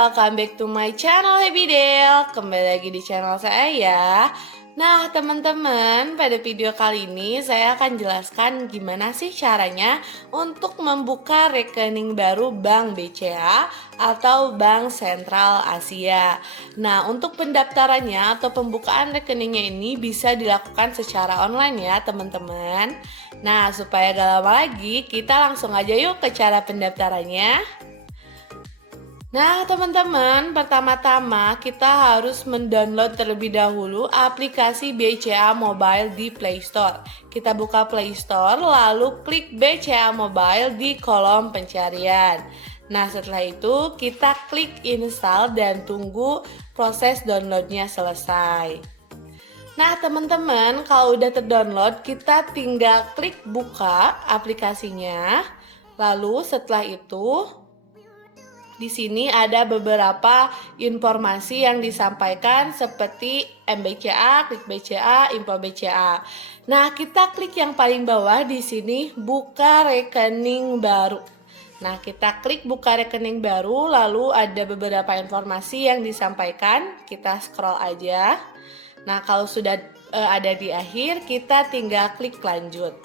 welcome back to my channel Happy Dale. Kembali lagi di channel saya ya. Nah teman-teman, pada video kali ini saya akan jelaskan gimana sih caranya untuk membuka rekening baru Bank BCA atau Bank Sentral Asia. Nah untuk pendaftarannya atau pembukaan rekeningnya ini bisa dilakukan secara online ya teman-teman. Nah supaya gak lama lagi, kita langsung aja yuk ke cara pendaftarannya. Nah teman-teman, pertama-tama kita harus mendownload terlebih dahulu aplikasi BCA Mobile di Play Store. Kita buka Play Store lalu klik BCA Mobile di kolom pencarian. Nah setelah itu kita klik install dan tunggu proses downloadnya selesai. Nah teman-teman, kalau udah terdownload kita tinggal klik buka aplikasinya. Lalu setelah itu di sini ada beberapa informasi yang disampaikan seperti MBCA, klik BCA, info BCA. Nah, kita klik yang paling bawah di sini buka rekening baru. Nah, kita klik buka rekening baru, lalu ada beberapa informasi yang disampaikan. Kita scroll aja. Nah, kalau sudah ada di akhir, kita tinggal klik lanjut.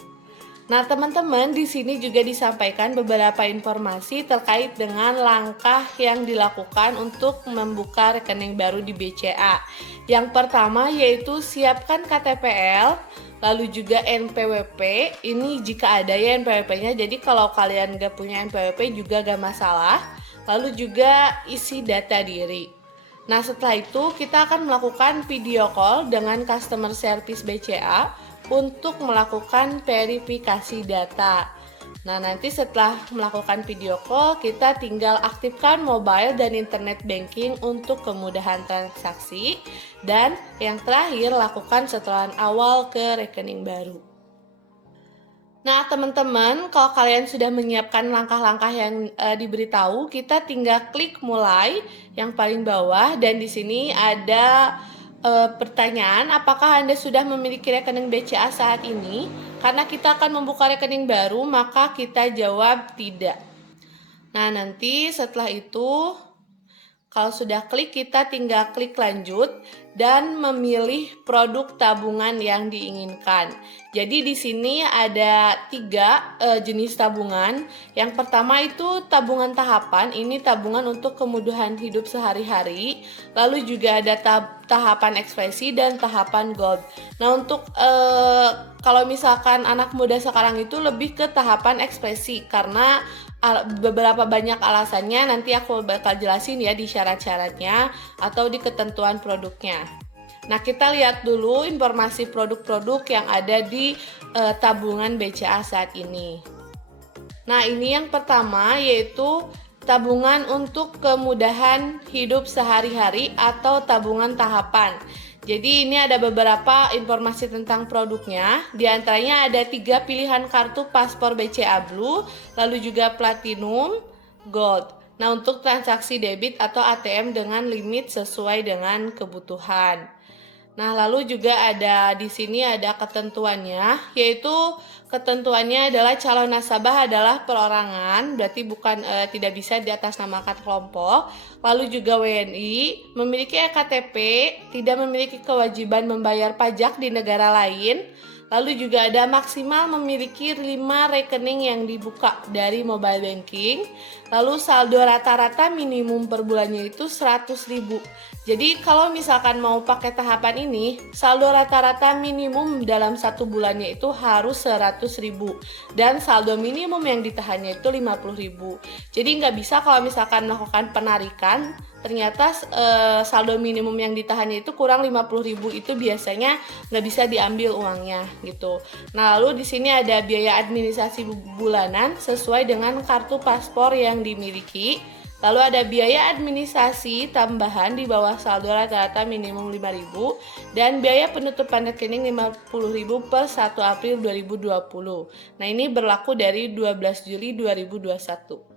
Nah, teman-teman, di sini juga disampaikan beberapa informasi terkait dengan langkah yang dilakukan untuk membuka rekening baru di BCA. Yang pertama yaitu siapkan KTPL, lalu juga NPWP. Ini jika ada ya NPWP-nya, jadi kalau kalian gak punya NPWP juga gak masalah. Lalu juga isi data diri. Nah, setelah itu kita akan melakukan video call dengan customer service BCA untuk melakukan verifikasi data. Nah, nanti setelah melakukan video call, kita tinggal aktifkan mobile dan internet banking untuk kemudahan transaksi. Dan yang terakhir, lakukan setoran awal ke rekening baru. Nah, teman-teman, kalau kalian sudah menyiapkan langkah-langkah yang diberitahu, kita tinggal klik mulai yang paling bawah dan di sini ada pertanyaan, apakah Anda sudah memiliki rekening BCA saat ini? Karena kita akan membuka rekening baru, maka kita jawab tidak. Nah, nanti setelah itu, kalau sudah klik, kita tinggal klik lanjut dan memilih produk tabungan yang diinginkan. Jadi di sini ada 3 jenis tabungan. Yang pertama itu tabungan tahapan, ini tabungan untuk kemudahan hidup sehari-hari. Lalu juga ada tahapan ekspresi dan tahapan gold. Nah untuk kalau misalkan anak muda sekarang itu lebih ke tahapan ekspresi karena beberapa banyak alasannya, nanti aku bakal jelasin ya di syarat-syaratnya atau di ketentuan produknya. Nah kita lihat dulu informasi produk-produk yang ada di tabungan BCA saat ini. Nah ini yang pertama yaitu tabungan untuk kemudahan hidup sehari-hari atau tabungan tahapan. Jadi ini ada beberapa informasi tentang produknya. Di antaranya ada 3 pilihan kartu paspor BCA Blue, lalu juga Platinum, Gold. Nah untuk transaksi debit atau ATM dengan limit sesuai dengan kebutuhan. Nah, lalu juga ada di sini ada ketentuannya, yaitu ketentuannya adalah calon nasabah adalah perorangan, berarti bukan tidak bisa diatasnamakan kelompok. Lalu juga WNI, memiliki EKTP, tidak memiliki kewajiban membayar pajak di negara lain. Lalu juga ada maksimal memiliki 5 rekening yang dibuka dari mobile banking. Lalu saldo rata-rata minimum per bulannya itu 100.000. Jadi kalau misalkan mau pakai tahapan ini, saldo rata-rata minimum dalam 1 bulannya itu harus 100.000. Dan saldo minimum yang ditahannya itu 50.000. Jadi nggak bisa kalau misalkan melakukan penarikan, ternyata saldo minimum yang ditahannya itu kurang 50.000, itu biasanya nggak bisa diambil uangnya gitu. Nah lalu di sini ada biaya administrasi bulanan sesuai dengan kartu paspor yang dimiliki. Lalu ada biaya administrasi tambahan di bawah saldo rata-rata minimum 5.000 dan biaya penutupan rekening 50.000 per 1 April 2020. Nah ini berlaku dari 12 Juli 2021.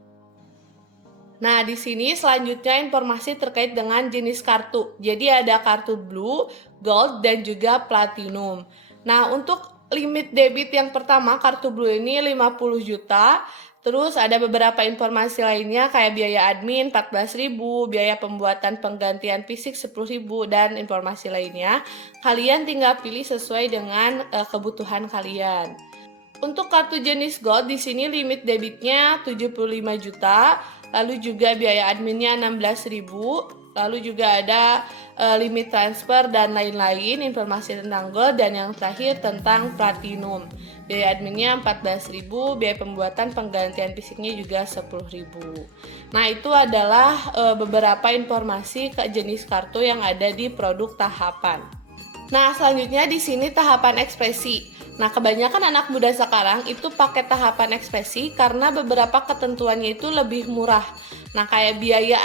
Nah, di sini selanjutnya informasi terkait dengan jenis kartu. Jadi ada kartu Blue, Gold, dan juga Platinum. Nah, untuk limit debit yang pertama, kartu Blue ini 50 juta. Terus ada beberapa informasi lainnya kayak biaya admin 14.000, biaya pembuatan penggantian fisik 10.000 dan informasi lainnya. Kalian tinggal pilih sesuai dengan kebutuhan kalian. Untuk kartu jenis Gold di sini limit debitnya 75 juta, lalu juga biaya adminnya 16.000, lalu juga ada limit transfer dan lain-lain, informasi tentang Gold, dan yang terakhir tentang Platinum. Biaya adminnya 14.000, biaya pembuatan penggantian fisiknya juga 10.000. Nah, itu adalah beberapa informasi ke jenis kartu yang ada di produk tahapan. Nah, selanjutnya di sini tahapan ekspresi. Nah, kebanyakan anak muda sekarang itu pakai tahapan ekspresi karena beberapa ketentuannya itu lebih murah. Nah, kayak biaya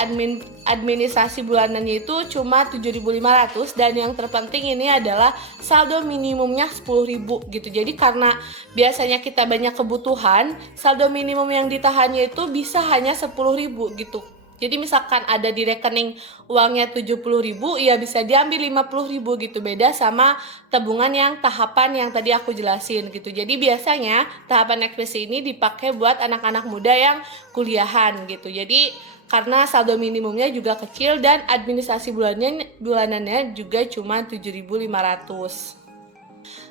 administrasi bulanannya itu cuma 7.500, dan yang terpenting ini adalah saldo minimumnya 10.000 gitu. Jadi karena biasanya kita banyak kebutuhan, saldo minimum yang ditahannya itu bisa hanya 10.000 gitu. Jadi misalkan ada di rekening uangnya 70.000, ya bisa diambil 50.000 gitu. Beda sama tabungan yang tahapan yang tadi aku jelasin gitu. Jadi biasanya tahapan ekspresi ini dipakai buat anak-anak muda yang kuliahan gitu. Jadi karena saldo minimumnya juga kecil dan administrasi bulanannya juga cuma 7.500.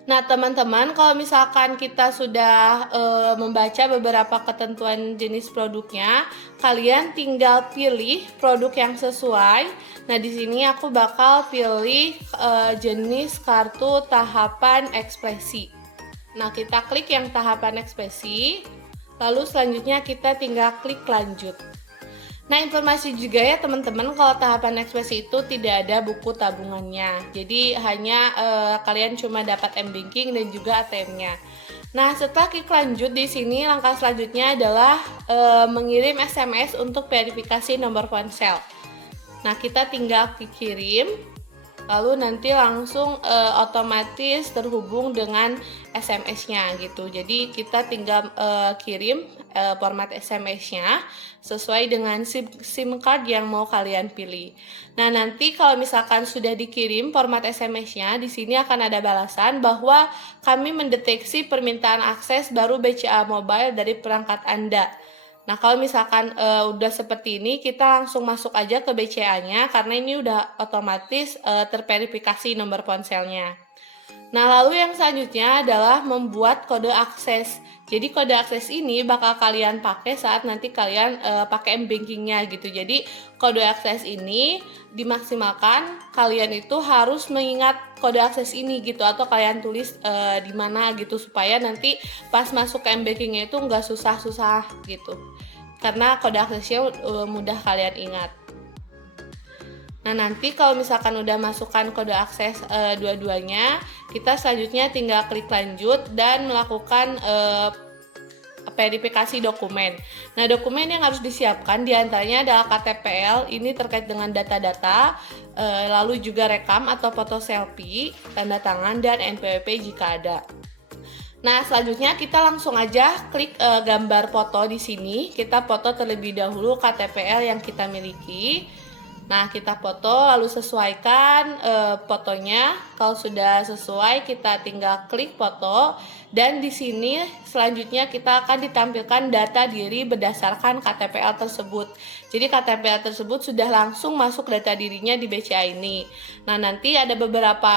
Nah, teman-teman, kalau misalkan kita sudah membaca beberapa ketentuan jenis produknya, kalian tinggal pilih produk yang sesuai. Nah, di sini aku bakal pilih jenis kartu tahapan ekspresi. Nah, kita klik yang tahapan ekspresi, lalu selanjutnya kita tinggal klik lanjut. Nah, informasi juga ya teman-teman, kalau tahapan ekspresi itu tidak ada buku tabungannya. Jadi hanya kalian cuma dapat m-banking dan juga ATM-nya. Nah, setelah klik lanjut di sini langkah selanjutnya adalah mengirim SMS untuk verifikasi nomor ponsel. Nah, kita tinggal klik kirim. Lalu nanti langsung otomatis terhubung dengan SMS-nya gitu. Jadi kita tinggal kirim format SMS-nya sesuai dengan SIM card yang mau kalian pilih. Nah, nanti kalau misalkan sudah dikirim format SMS-nya, di sini akan ada balasan bahwa kami mendeteksi permintaan akses baru BCA Mobile dari perangkat Anda. Nah, kalau misalkan udah seperti ini, kita langsung masuk aja ke BCA-nya karena ini udah otomatis terverifikasi nomor ponselnya. Nah, lalu yang selanjutnya adalah membuat kode akses. Jadi kode akses ini bakal kalian pakai saat nanti kalian pakai m-bankingnya gitu. Jadi kode akses ini dimaksimalkan, kalian itu harus mengingat kode akses ini gitu, atau kalian tulis di mana gitu supaya nanti pas masuk ke m-bankingnya itu nggak susah-susah gitu. Karena kode aksesnya mudah kalian ingat. Nah, nanti kalau misalkan udah masukkan kode akses dua-duanya, kita selanjutnya tinggal klik lanjut dan melakukan verifikasi dokumen. Nah, dokumen yang harus disiapkan diantaranya adalah KTPL, ini terkait dengan data-data, lalu juga rekam atau foto selfie, tanda tangan, dan NPWP jika ada. Nah, selanjutnya kita langsung aja klik gambar foto di sini. Kita foto terlebih dahulu KTPL yang kita miliki. Nah, kita foto lalu sesuaikan fotonya. Kalau sudah sesuai, kita tinggal klik foto, dan di sini selanjutnya kita akan ditampilkan data diri berdasarkan KTPL tersebut. Jadi KTPL tersebut sudah langsung masuk data dirinya di BCA ini. Nah, nanti ada beberapa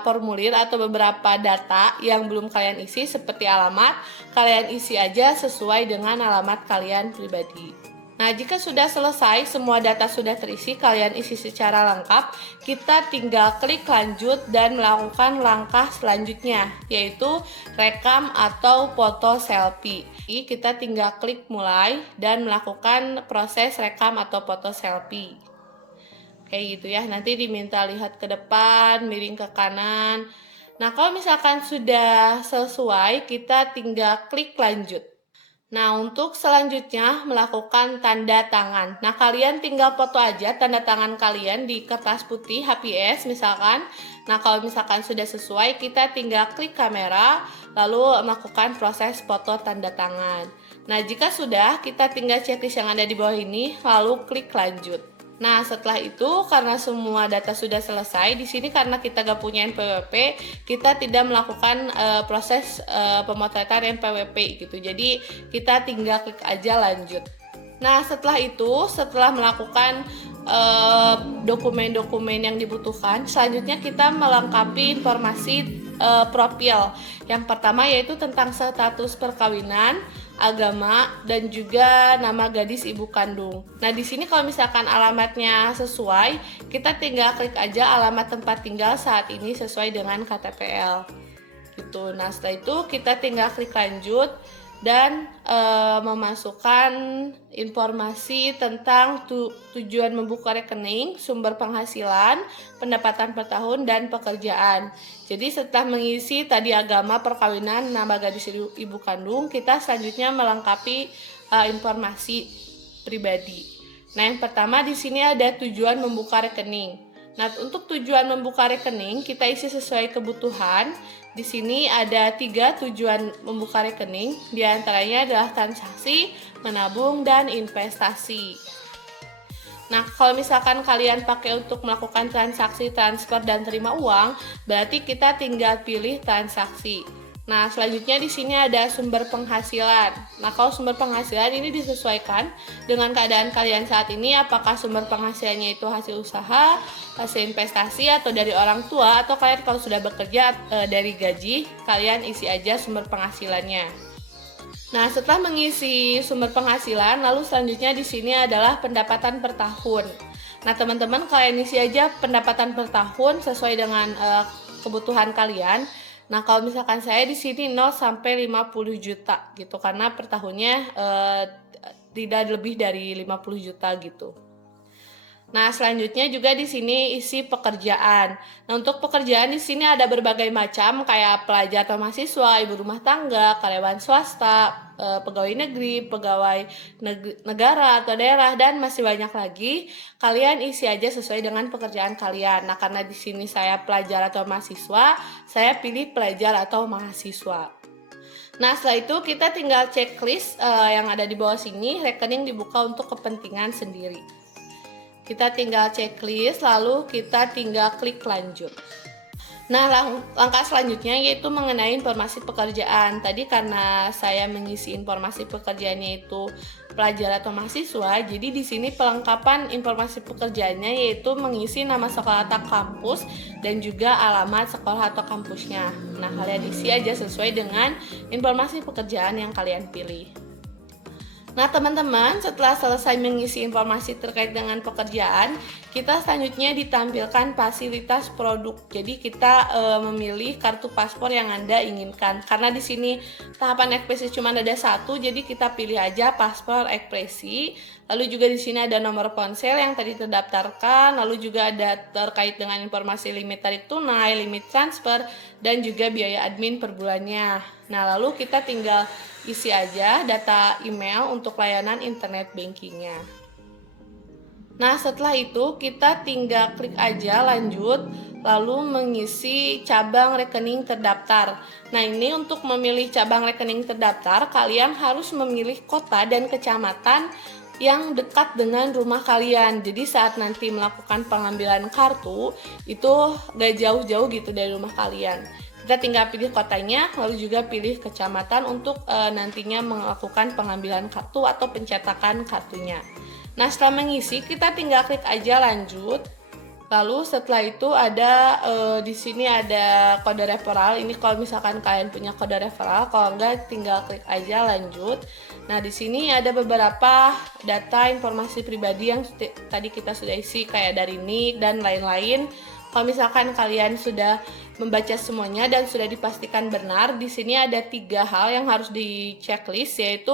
formulir atau beberapa data yang belum kalian isi seperti alamat. Kalian isi aja sesuai dengan alamat kalian pribadi. Nah, jika sudah selesai, semua data sudah terisi, kalian isi secara lengkap, kita tinggal klik lanjut dan melakukan langkah selanjutnya, yaitu rekam atau foto selfie. Kita tinggal klik mulai dan melakukan proses rekam atau foto selfie. Kayak gitu ya, nanti diminta lihat ke depan, miring ke kanan. Nah, kalau misalkan sudah sesuai, kita tinggal klik lanjut. Nah, untuk selanjutnya melakukan tanda tangan. Nah, kalian tinggal foto aja tanda tangan kalian di kertas putih HPS misalkan. Nah, kalau misalkan sudah sesuai, kita tinggal klik kamera, lalu melakukan proses foto tanda tangan. Nah, jika sudah, kita tinggal checklist yang ada di bawah ini, lalu klik lanjut. Nah, setelah itu karena semua data sudah selesai, di sini karena kita gak punya NPWP, kita tidak melakukan proses pemotretan NPWP gitu. Jadi kita tinggal klik aja lanjut. Nah, setelah itu, setelah melakukan dokumen-dokumen yang dibutuhkan, selanjutnya kita melengkapi informasi profil. Yang pertama yaitu tentang status perkawinan, agama, dan juga nama gadis ibu kandung. Nah, di sini kalau misalkan alamatnya sesuai, kita tinggal klik aja alamat tempat tinggal saat ini sesuai dengan KTPL. Gitu. Nah, setelah itu kita tinggal klik lanjut dan memasukkan informasi tentang tujuan membuka rekening, sumber penghasilan, pendapatan per tahun, dan pekerjaan. Jadi setelah mengisi tadi agama, perkawinan, nama gadis ibu kandung, kita selanjutnya melengkapi informasi pribadi. Nah, yang pertama di sini ada tujuan membuka rekening. Nah, untuk tujuan membuka rekening kita isi sesuai kebutuhan. Di sini ada 3 tujuan membuka rekening, di antaranya adalah transaksi, menabung, dan investasi. Nah, kalau misalkan kalian pakai untuk melakukan transaksi, transfer, dan terima uang, berarti kita tinggal pilih transaksi. Nah, selanjutnya di sini ada sumber penghasilan. Nah, kalau sumber penghasilan ini disesuaikan dengan keadaan kalian saat ini, apakah sumber penghasilannya itu hasil usaha, hasil investasi, atau dari orang tua, atau kalian kalau sudah bekerja dari gaji, kalian isi aja sumber penghasilannya. Nah, setelah mengisi sumber penghasilan, lalu selanjutnya di sini adalah pendapatan per tahun. Nah, teman-teman kalian isi aja pendapatan per tahun sesuai dengan kebutuhan kalian. Nah, kalau misalkan saya di sini 0 sampai 50 juta gitu karena per tahunnya tidak lebih dari 50 juta gitu. Nah, selanjutnya juga di sini isi pekerjaan. Nah, untuk pekerjaan di sini ada berbagai macam kayak pelajar atau mahasiswa, ibu rumah tangga, karyawan swasta, pegawai negeri, pegawai negara atau daerah, dan masih banyak lagi. Kalian isi aja sesuai dengan pekerjaan kalian. Nah, karena di sini saya pelajar atau mahasiswa, saya pilih pelajar atau mahasiswa. Nah, setelah itu kita tinggal checklist yang ada di bawah sini, rekening dibuka untuk kepentingan sendiri. Kita tinggal checklist, lalu kita tinggal klik lanjut. Nah, langkah selanjutnya yaitu mengenai informasi pekerjaan. Tadi karena saya mengisi informasi pekerjaannya itu pelajar atau mahasiswa, jadi di sini pelengkapan informasi pekerjaannya yaitu mengisi nama sekolah atau kampus dan juga alamat sekolah atau kampusnya. Nah, kalian isi aja sesuai dengan informasi pekerjaan yang kalian pilih. Nah, teman-teman, setelah selesai mengisi informasi terkait dengan pekerjaan, kita selanjutnya ditampilkan fasilitas produk. Jadi kita memilih kartu paspor yang Anda inginkan. Karena di sini tahapan ekspresi cuma ada satu, jadi kita pilih aja paspor ekspresi. Lalu juga di sini ada nomor ponsel yang tadi terdaftarkan, lalu juga ada terkait dengan informasi limit tarik tunai, limit transfer, dan juga biaya admin per bulannya. Nah, lalu kita tinggal isi aja data email untuk layanan internet bankingnya. Nah, setelah itu kita tinggal klik aja lanjut, lalu mengisi cabang rekening terdaftar. Nah, ini untuk memilih cabang rekening terdaftar, kalian harus memilih kota dan kecamatan yang dekat dengan rumah kalian. Jadi saat nanti melakukan pengambilan kartu, itu gak jauh-jauh gitu dari rumah kalian. Kita tinggal pilih kotanya, lalu juga pilih kecamatan untuk nantinya melakukan pengambilan kartu atau pencetakan kartunya. Nah, setelah mengisi, kita tinggal klik aja lanjut. Lalu setelah itu ada di sini ada kode referral. Ini kalau misalkan kalian punya kode referral, kalau enggak tinggal klik aja lanjut. Nah, di sini ada beberapa data informasi pribadi yang tadi kita sudah isi kayak dari NIK dan lain-lain. Kalau misalkan kalian sudah membaca semuanya dan sudah dipastikan benar, di sini ada 3 hal yang harus di checklist, yaitu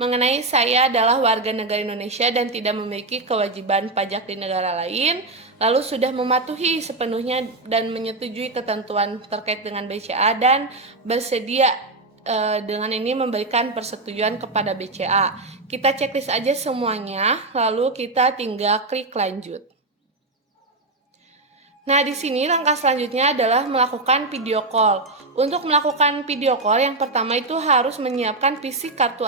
mengenai saya adalah warga negara Indonesia dan tidak memiliki kewajiban pajak di negara lain, lalu sudah mematuhi sepenuhnya dan menyetujui ketentuan terkait dengan BCA dan bersedia dengan ini memberikan persetujuan kepada BCA. Kita checklist aja semuanya, lalu kita tinggal klik lanjut. Nah, di sini langkah selanjutnya adalah melakukan video call. Untuk melakukan video call, yang pertama itu harus menyiapkan fisik kartu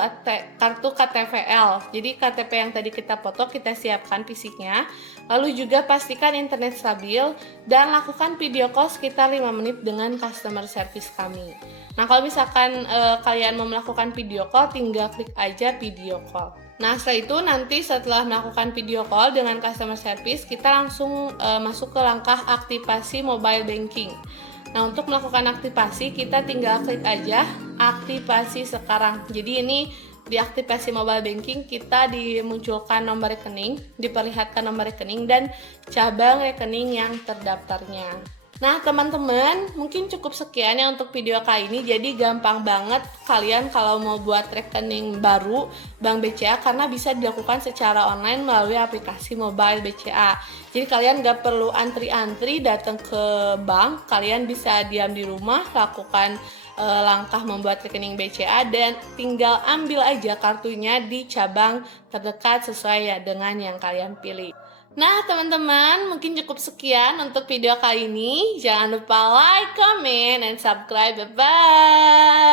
KTVL. Jadi KTP yang tadi kita foto, kita siapkan fisiknya. Lalu juga pastikan internet stabil dan lakukan video call sekitar 5 menit dengan customer service kami. Nah, kalau misalkan kalian mau melakukan video call, tinggal klik aja video call. Nah, setelah itu nanti setelah melakukan video call dengan customer service, kita langsung masuk ke langkah aktivasi mobile banking. Nah, untuk melakukan aktivasi, kita tinggal klik aja aktivasi sekarang. Jadi ini di aktivasi mobile banking kita dimunculkan nomor rekening, diperlihatkan nomor rekening dan cabang rekening yang terdaftarnya. Nah, teman-teman, mungkin cukup sekian ya untuk video kali ini. Jadi gampang banget kalian kalau mau buat rekening baru Bank BCA karena bisa dilakukan secara online melalui aplikasi mobile BCA. Jadi kalian gak perlu antri-antri datang ke bank, kalian bisa diam di rumah, lakukan langkah membuat rekening BCA dan tinggal ambil aja kartunya di cabang terdekat sesuai ya dengan yang kalian pilih. Nah, teman-teman, mungkin cukup sekian untuk video kali ini. Jangan lupa like, comment, and subscribe. Bye-bye.